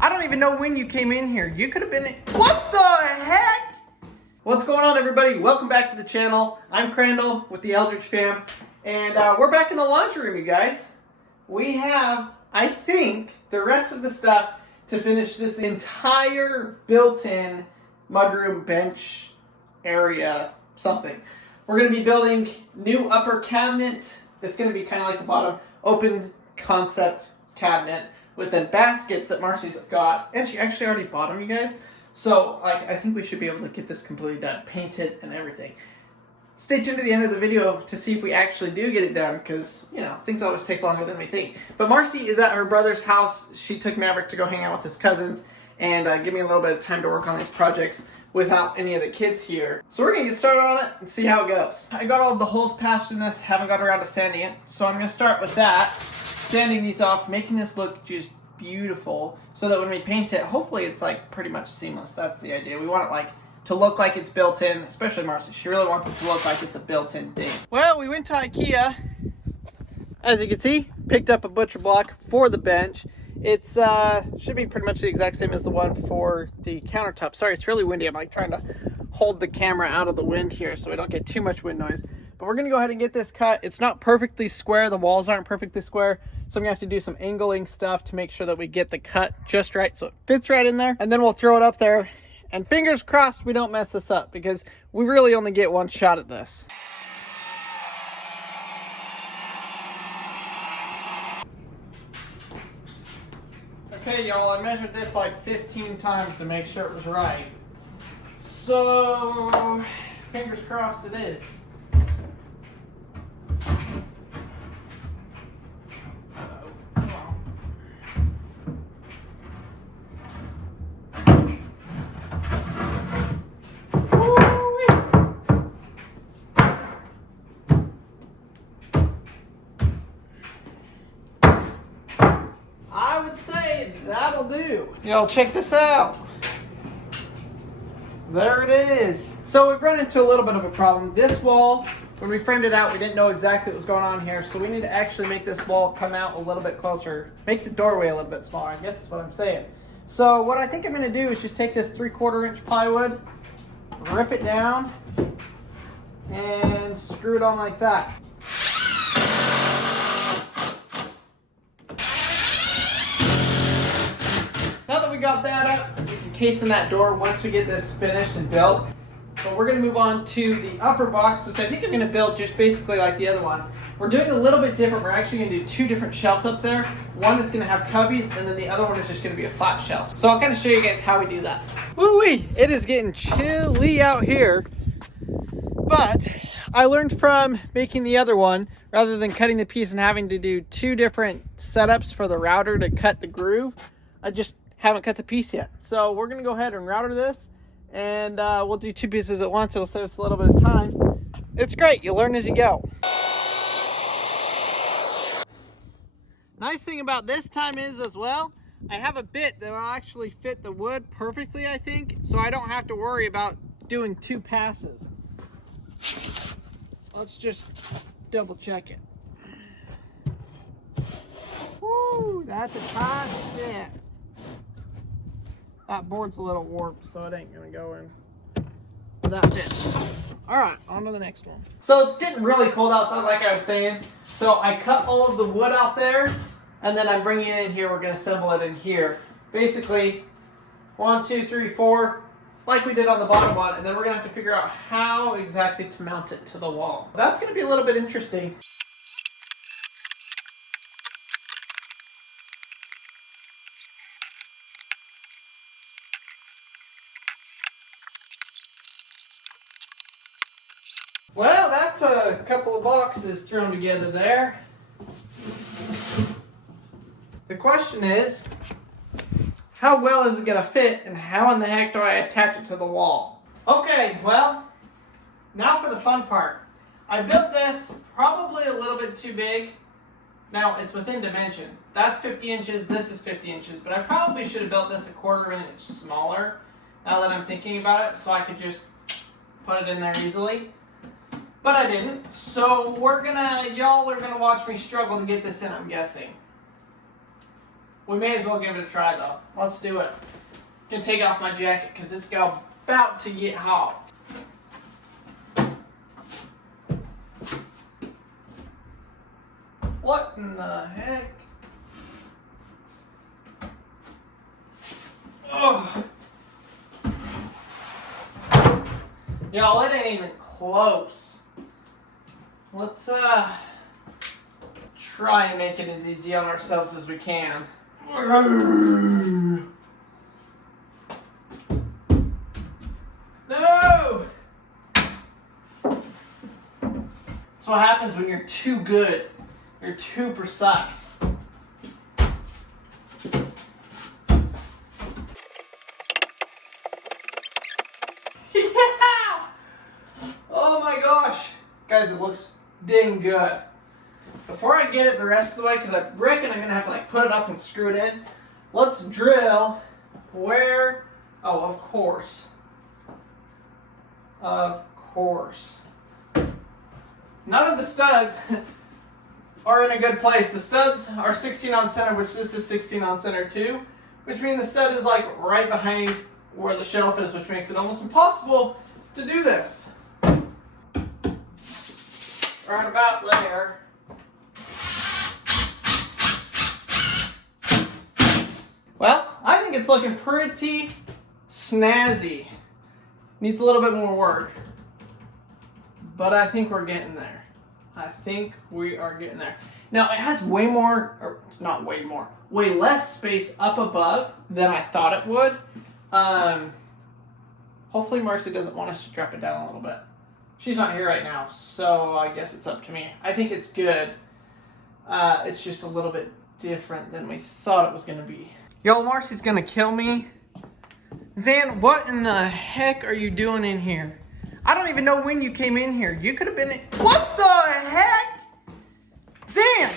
I don't even know when you came in here. You could have been in... What the heck? What's going on, everybody? Welcome back to the channel. I'm Crandall with the Eldrege fam. And we're back in the laundry room, you guys. We have, I think, the rest of the stuff to finish this entire built-in mudroom bench area something. We're going to be building new upper cabinet. It's going to be kind of like the bottom open concept cabinet with the baskets that Marcy's got. And she actually already bought them, you guys. So I think we should be able to get this completely done, painted and everything. Stay tuned to the end of the video to see if we actually do get it done, because, you know, things always take longer than we think. But Marcy is at her brother's house. She took Maverick to go hang out with his cousins and give me a little bit of time to work on these projects without any of the kids here. So we're going to get started on it and see how it goes. I got all of the holes patched in this, haven't got around to sanding it. So I'm going to start with that, sanding these off, making this look just beautiful so that when we paint it, hopefully it's like pretty much seamless. That's the idea. We want it like to look like it's built in, especially Marcy. She really wants it to look like it's a built-in thing. Well, we went to IKEA. As you can see, picked up a butcher block for the bench. It's should be pretty much the exact same as the one for the countertop. Sorry, it's really windy. I'm like trying to hold the camera out of the wind here so we don't get too much wind noise. But we're gonna go ahead and get this cut. It's not perfectly square. The walls aren't perfectly square. So I'm gonna have to do some angling stuff to make sure that we get the cut just right so it fits right in there. And then we'll throw it up there. And fingers crossed we don't mess this up, because we really only get one shot at this. Okay, y'all, I measured this like 15 times to make sure it was right. So, fingers crossed it is. That'll do. Y'all check this out. There it is. So we've run into a little bit of a problem. This wall, when we framed it out, we didn't know exactly what was going on here. So we need to actually make this wall come out a little bit closer. Make the doorway a little bit smaller. I guess that's what I'm saying. So what I think I'm going to do is just take this 3/4 inch plywood, rip it down, and screw it on like that. Now that we got that up, we can case in that door once we get this finished and built. But we're going to move on to the upper box, which I think I'm going to build just basically like the other one. We're doing a little bit different. We're actually going to do 2 different shelves up there. One is going to have cubbies, and then the other one is just going to be a flat shelf. So I'll kind of show you guys how we do that. Woo-wee! It is getting chilly out here. But I learned from making the other one, rather than cutting the piece and having to do 2 different setups for the router to cut the groove, I just haven't cut the piece yet. So we're going to go ahead and router this, and we'll do 2 pieces at once. It'll save us a little bit of time. It's great. You learn as you go. Nice thing about this time is as well, I have a bit that will actually fit the wood perfectly, I think, so I don't have to worry about doing 2 passes. Let's just double check it. Woo, that's a tight fit. That board's a little warped, so it ain't gonna go in that bit. All right, on to the next one. So it's getting really cold outside, like I was saying. So I cut all of the wood out there, and then I'm bringing it in here. We're gonna assemble it in here. Basically, 1, 2, 3, 4, like we did on the bottom one, and then we're gonna have to figure out how exactly to mount it to the wall. That's gonna be a little bit interesting. Well, that's a couple of boxes thrown together there. The question is, how well is it going to fit, and how in the heck do I attach it to the wall? Okay, well, now for the fun part. I built this probably a little bit too big. Now, it's within dimension. That's 50 inches, this is 50 inches, but I probably should have built this a 1/4 inch smaller, now that I'm thinking about it, so I could just put it in there easily. But I didn't, so y'all are gonna watch me struggle to get this in, I'm guessing. We may as well give it a try though. Let's do it. I'm gonna take off my jacket because it's about to get hot. What in the heck? Oh. Y'all, it ain't even close. Let's try and make it as easy on ourselves as we can. No! That's what happens when you're too good. You're too precise. Yeah! Oh my gosh. Guys, it looks dang good. Before I get it the rest of the way, because I reckon I'm going to have to like put it up and screw it in, let's drill where, oh, of course. Of course. None of the studs are in a good place. The studs are 16 on center, which this is 16 on center too, which means the stud is like right behind where the shelf is, which makes it almost impossible to do this. Right about there. Well, I think it's looking pretty snazzy. Needs a little bit more work, but I think we're getting there. I think we are getting there. Now, it has way more, or it's not way more, way less space up above than I thought it would. Hopefully Marcy doesn't want us to drop it down a little bit. She's not here right now, so I guess it's up to me. I think it's good. It's just a little bit different than we thought it was going to be. Y'all, Marcy's going to kill me. Zan, what in the heck are you doing in here? I don't even know when you came in here. You could have been in... What the heck? Zan,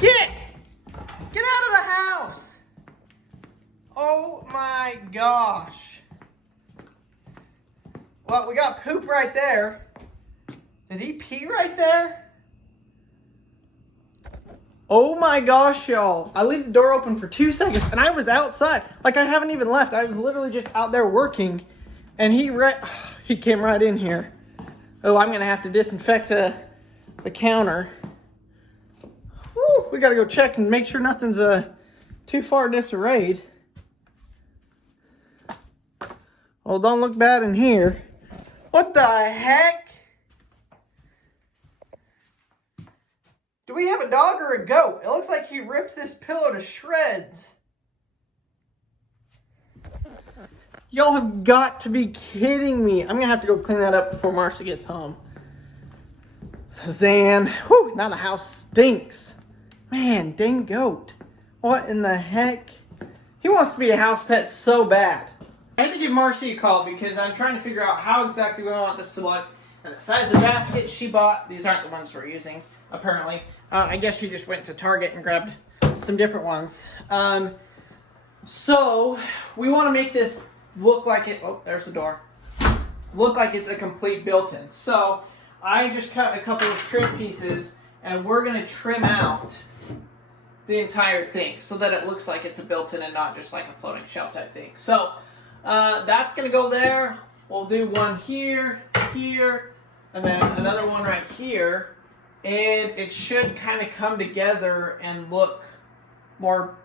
get out of the house. Oh my gosh. Well, we got poop right there. Did he pee right there? Oh my gosh, y'all. I leave the door open for 2 seconds and I was outside. Like I haven't even left. I was literally just out there working and he came right in here. Oh, I'm going to have to disinfect the counter. Woo, we got to go check and make sure nothing's too far disarrayed. Well, don't look bad in here. What the heck? Do we have a dog or a goat? It looks like he ripped this pillow to shreds. Y'all have got to be kidding me. I'm going to have to go clean that up before Marcy gets home. Zan, whew, now the house stinks. Man, dang goat. What in the heck? He wants to be a house pet so bad. I had to give Marcy a call because I'm trying to figure out how exactly we want this to look. And the size of the basket she bought, these aren't the ones we're using, apparently. I guess she just went to Target and grabbed some different ones. So, we want to make this look like it, oh, there's the door. Look like it's a complete built-in. So, I just cut a couple of trim pieces and we're going to trim out the entire thing so that it looks like it's a built-in and not just like a floating shelf type thing. So, that's going to go there. We'll do one here, here, and then another one right here. And it should kind of come together and look more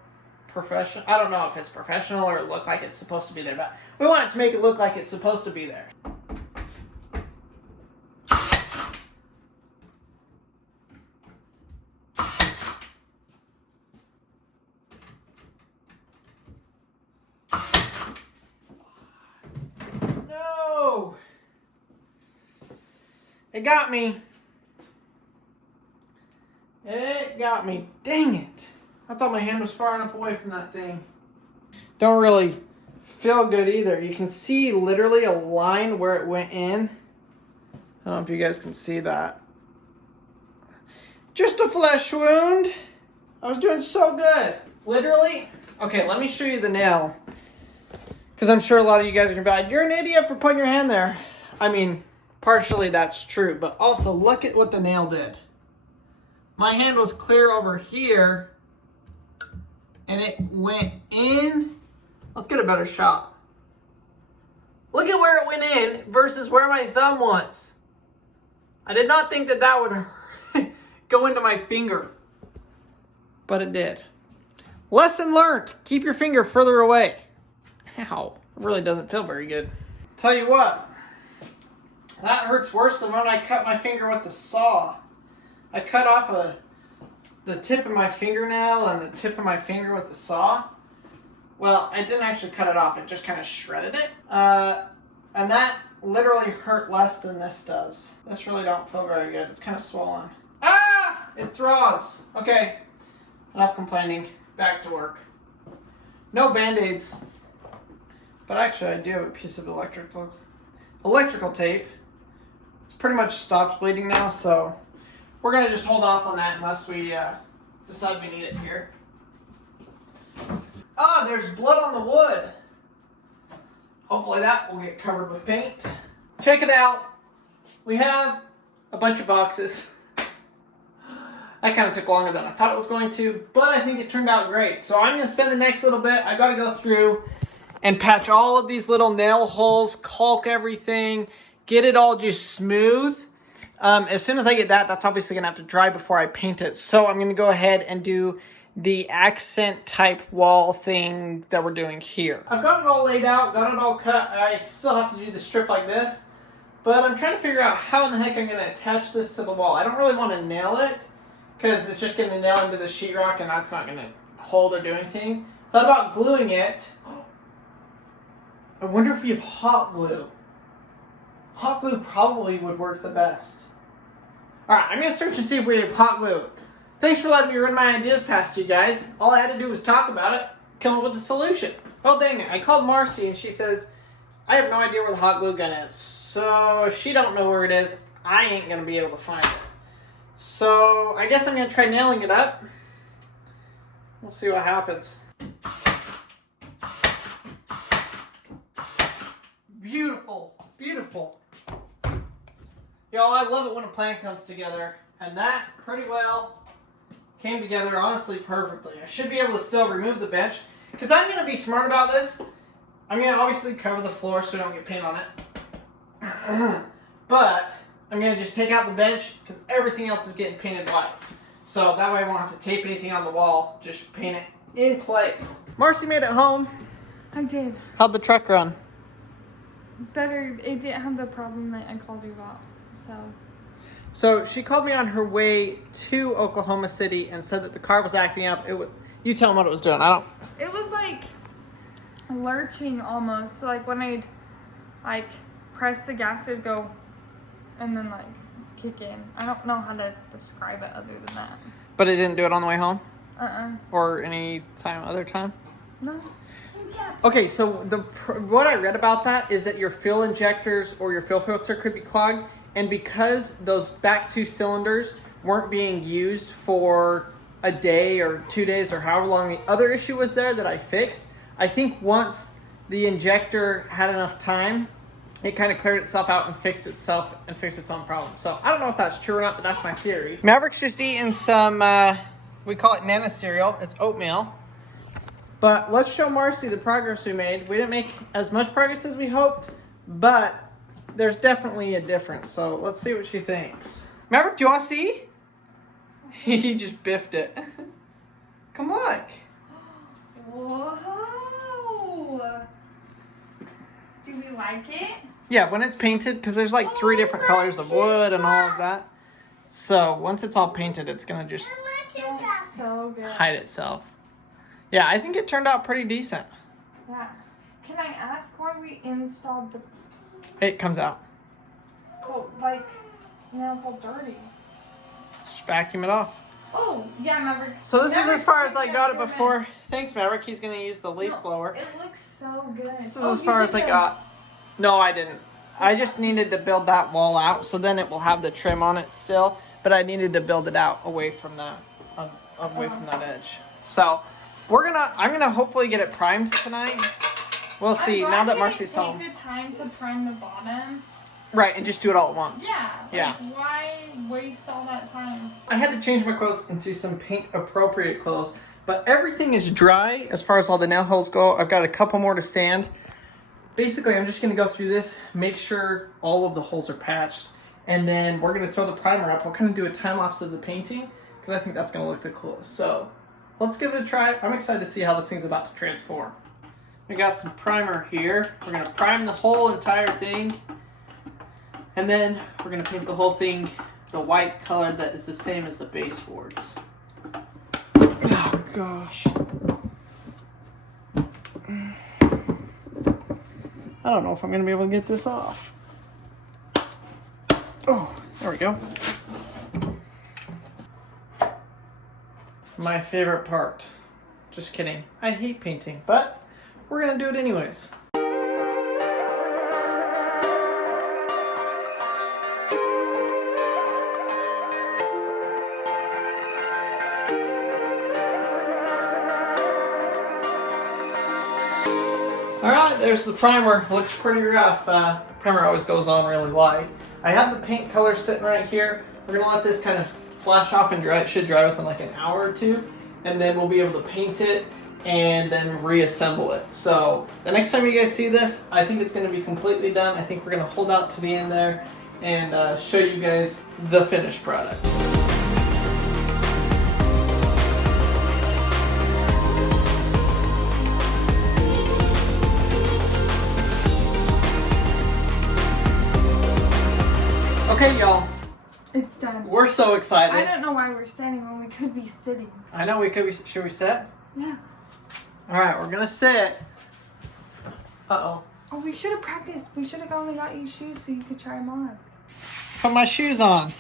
professional. I don't know if it's professional or look like it's supposed to be there, but we want it to make it look like it's supposed to be there. No! It got me. It got me. Dang it. I thought my hand was far enough away from that thing. Don't really feel good either. You can see literally a line where it went in. I don't know if you guys can see that. Just a flesh wound. I was doing so good. Literally. Okay, let me show you the nail. Because I'm sure a lot of you guys are going to be like, you're an idiot for putting your hand there. I mean, partially that's true. But also, look at what the nail did. My hand was clear over here, and it went in. Let's get a better shot. Look at where it went in versus where my thumb was. I did not think that that would go into my finger, but it did. Lesson learned. Keep your finger further away. Ow, it really doesn't feel very good. Tell you what, that hurts worse than when I cut my finger with the saw. I cut off the tip of my fingernail and the tip of my finger with the saw. Well, I didn't actually cut it off. It just kind of shredded it. And that literally hurt less than this does. This really don't feel very good. It's kind of swollen. Ah! It throbs. Okay, enough complaining. Back to work. No Band-Aids. But actually, I do have a piece of electrical tape. It's pretty much stopped bleeding now, so we're going to just hold off on that unless we decide we need it here. Ah, there's blood on the wood. Hopefully that will get covered with paint. Check it out. We have a bunch of boxes. That kind of took longer than I thought it was going to, but I think it turned out great. So I'm going to spend the next little bit. I've got to go through and patch all of these little nail holes, caulk everything, get it all just smooth. As soon as I get that, that's obviously going to have to dry before I paint it. So I'm going to go ahead and do the accent type wall thing that we're doing here. I've got it all laid out, got it all cut. I still have to do the strip like this, but I'm trying to figure out how in the heck I'm going to attach this to the wall. I don't really want to nail it because it's just going to nail into the sheetrock and that's not going to hold or do anything. Thought about gluing it. I wonder if we have hot glue. Hot glue probably would work the best. Alright, I'm going to search and see if we have hot glue. Thanks for letting me run my ideas past you guys. All I had to do was talk about it, come up with a solution. Oh dang it, I called Marcy and she says, I have no idea where the hot glue gun is. So if she don't know where it is, I ain't going to be able to find it. So I guess I'm going to try nailing it up. We'll see what happens. Beautiful, beautiful. Y'all, I love it when a plan comes together. And that pretty well came together honestly perfectly. I should be able to still remove the bench. Because I'm going to be smart about this. I'm going to obviously cover the floor so we don't get paint on it. But I'm going to just take out the bench because everything else is getting painted white. So that way I won't have to tape anything on the wall. Just paint it in place. Marcy made it home. I did. How'd the truck run? Better. It didn't have the problem that I called you about. So she called me on her way to Oklahoma City and said that the car was acting up. You tell them what it was doing. It was like lurching almost. So like when I'd like press the gas, it'd go and then like kick in. I don't know how to describe it other than that. But it didn't do it on the way home? Or any other time? No. Okay, so what I read about that is that your fuel injectors or your fuel filter could be clogged. And because those back two cylinders weren't being used for a day or 2 days or however long the other issue was there that I fixed, I think once the injector had enough time, it kind of cleared itself out and fixed itself and fixed its own problem. So I don't know if that's true or not, but that's my theory. Maverick's just eating some, we call it Nana cereal. It's oatmeal. But let's show Marcy the progress we made. We didn't make as much progress as we hoped, but there's definitely a difference. So let's see what she thinks. Maverick, do you want to see? He just biffed it. Come look. Whoa. Do we like it? Yeah, when it's painted, because there's like 3 different colors of wood and all of that. So once it's all painted, it's going to just so good. hide itself. Yeah, I think it turned out pretty decent. Yeah. Can I ask why we installed the... It comes out. Oh, like, now it's all dirty. Just vacuum it off. Oh, yeah, Maverick. So this is as far as I got it before. Thanks, Maverick. He's going to use the leaf blower. It looks so good. This is as far as I got. No, I didn't. I just needed to build that wall out, so then it will have the trim on it still. But I needed to build it out away from that, from that edge. So I'm gonna hopefully get it primed tonight. We'll see. Now that Marcy's home. Take the time to prime the bottom. Right, and just do it all at once. Yeah. Why waste all that time? I had to change my clothes into some paint appropriate clothes, but But everything is dry as far as all the nail holes go. I've got a couple more to sand. Basically, I'm just going to go through this, make sure all of the holes are patched, and then we're going to throw the primer up. I'll kind of do a time-lapse of the painting, because I think that's going to look the coolest. So, let's give it a try. I'm excited to see how this thing's about to transform. We got some primer here. We're going to prime the whole entire thing, and then we're going to paint the whole thing the white color that is the same as the baseboards. Oh, gosh. I don't know if I'm going to be able to get this off. Oh, there we go. My favorite part. Just kidding. I hate painting, but we're going to do it anyways. Alright, there's the primer. Looks pretty rough. Primer always goes on really light. I have the paint color sitting right here. We're going to let this kind of flash off and dry. It should dry within like an hour or two. And then we'll be able to paint it and then reassemble it. So the next time you guys see this, I think it's going to be completely done. I think we're going to hold out to the end there and show you guys the finished product. Okay, y'all. It's done. We're so excited. I don't know why we're standing when we could be sitting. I know we could be. Should we sit? Yeah. All right, we're gonna sit. Uh-oh. Oh, we should have practiced. We should have only got you shoes so you could try them on. Put my shoes on.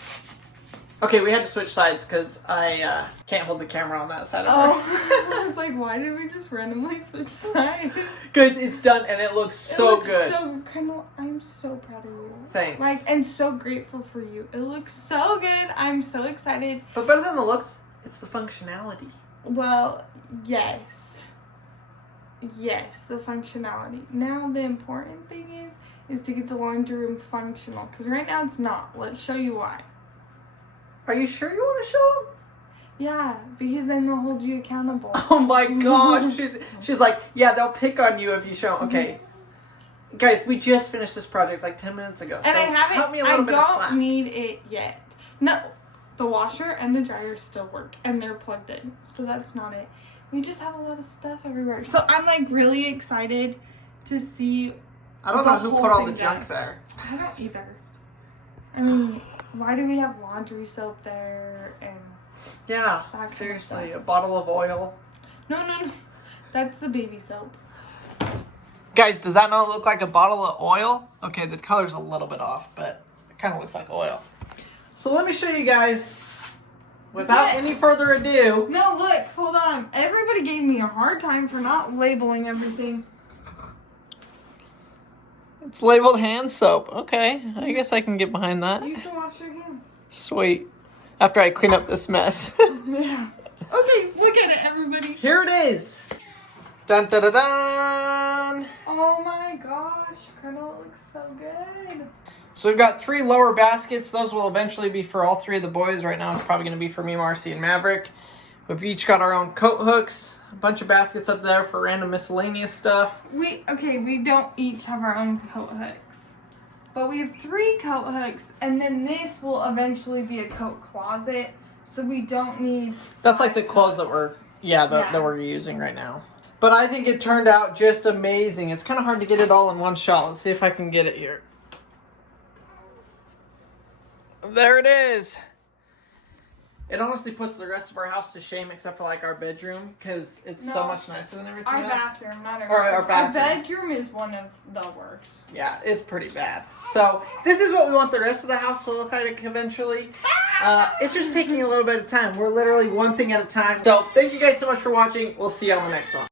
Okay, we had to switch sides because I can't hold the camera on that side of her. Oh, I was like, why did we just randomly switch sides? Guys, it's done and it looks so good. So Kendall, I'm so proud of you. Thanks. Like, and so grateful for you. It looks so good. I'm so excited. But better than the looks, it's the functionality. Well, yes. Yes, the functionality. Now the important thing is to get the laundry room functional. Because right now it's not. Let's show you why. Are you sure you want to show them? Yeah, because then they'll hold you accountable. Oh my gosh. She's like, yeah, they'll pick on you if you show them. Okay. Guys, we just finished this project like 10 minutes ago. And so I haven't, cut me a little bit of slack. don't need it yet. No, the washer and the dryer still work. And they're plugged in. So that's not it. We just have a lot of stuff everywhere. So I'm like really excited to see. I don't know who put all the junk there. I don't either. I mean, why do we have laundry soap there and yeah, seriously, a bottle of oil. No. That's the baby soap. Guys, does that not look like a bottle of oil? Okay, the color's a little bit off, but it kind of looks like oil. So let me show you guys, without any further ado. No, look, hold on. Everybody gave me a hard time for not labeling everything. It's labeled hand soap. Okay, I guess I can get behind that. You can wash your hands. Sweet. After I clean up this mess. Yeah. Okay, look at it, everybody. Here it is. Dun dun dun dun. Oh my gosh, Colonel, it looks so good. So we've got 3 lower baskets. Those will eventually be for all 3 of the boys. Right now it's probably going to be for me, Marcy, and Maverick. We've each got our own coat hooks. A bunch of baskets up there for random miscellaneous stuff. We don't each have our own coat hooks. But we have 3 coat hooks, and then this will eventually be a coat closet. So we don't need... That's like the clothes that we're, that we're using right now. But I think it turned out just amazing. It's kind of hard to get it all in one shot. Let's see if I can get it here. There it is. It honestly puts the rest of our house to shame except for like our bedroom because it's so much nicer than everything else. Our bathroom, not our bathroom. Our bedroom is one of the worst. Yeah, it's pretty bad. So this is what we want the rest of the house to look like eventually. It's just taking a little bit of time. We're literally one thing at a time. So thank you guys so much for watching. We'll see you on the next one.